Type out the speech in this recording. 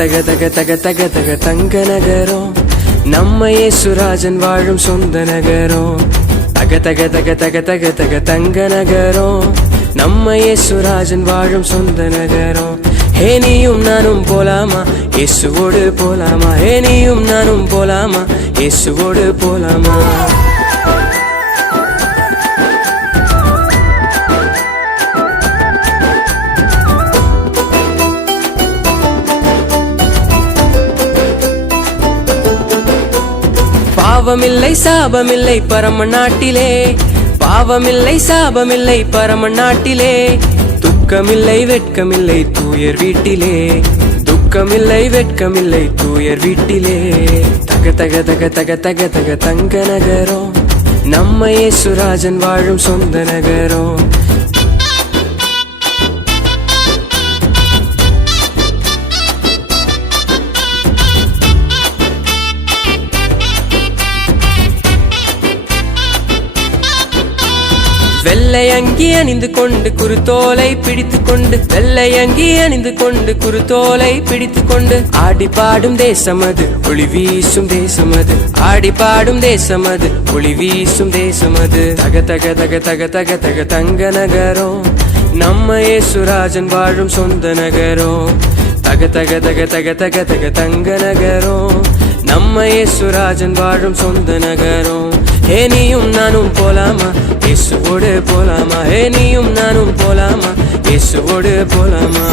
தக தக தக தக தக தங்க நகரம் நம்ம இயேசுராஜன் வாழும் சொந்த நகரம். தக தக தக தக தக தக தங்க நகரம் நம்ம இயேசுராஜன் வாழும் சொந்த நகரம். ஹே நீயும் நானும் போலாமா இயேசுவோடு போலாமா? ஹே நீயும் நானும் போலாமா இயேசுவோடு போலாமா? பாவமில்லை சாபமில்லை பரம நாட்டிலே, பாவமில்லை சாபமில்லை பரம நாட்டிலே. துக்கமில்லை வெட்கமில்லை தூயர் வீட்டிலே, துக்கமில்லை வெட்கமில்லை தூயர் வீட்டிலே. தக தக தக தக தக தக தங்க நகரம் நம்ம இயேசுராஜன் வாழும் சொந்த நகரம். வெள்ளை அங்கி அணிந்து கொண்டு குருத்தோலை பிடித்து கொண்டு, வெள்ளை அங்கி அணிந்து கொண்டு குருத்தோலை பிடித்து கொண்டு, ஆடி பாடும் தேசமது ஒளி வீசும் தேசமது, ஆடி பாடும் தேசமது ஒளி வீசும் தேசமது. தக தக தக தக தக தக தங்க நகரம் நம்ம இயேசுராஜன் வாழும் சொந்த நகரம். தக தக தக தக தக தக தங்க நகரம் நம்ம இயேசுராஜன் வாழும் சொந்த நகரம். ஹே நீயும் நானும் போலாமா இயேசுவோடு போலாமா? ஹே நீயும் நானும் போலாமா இயேசுவோடு போலாமா?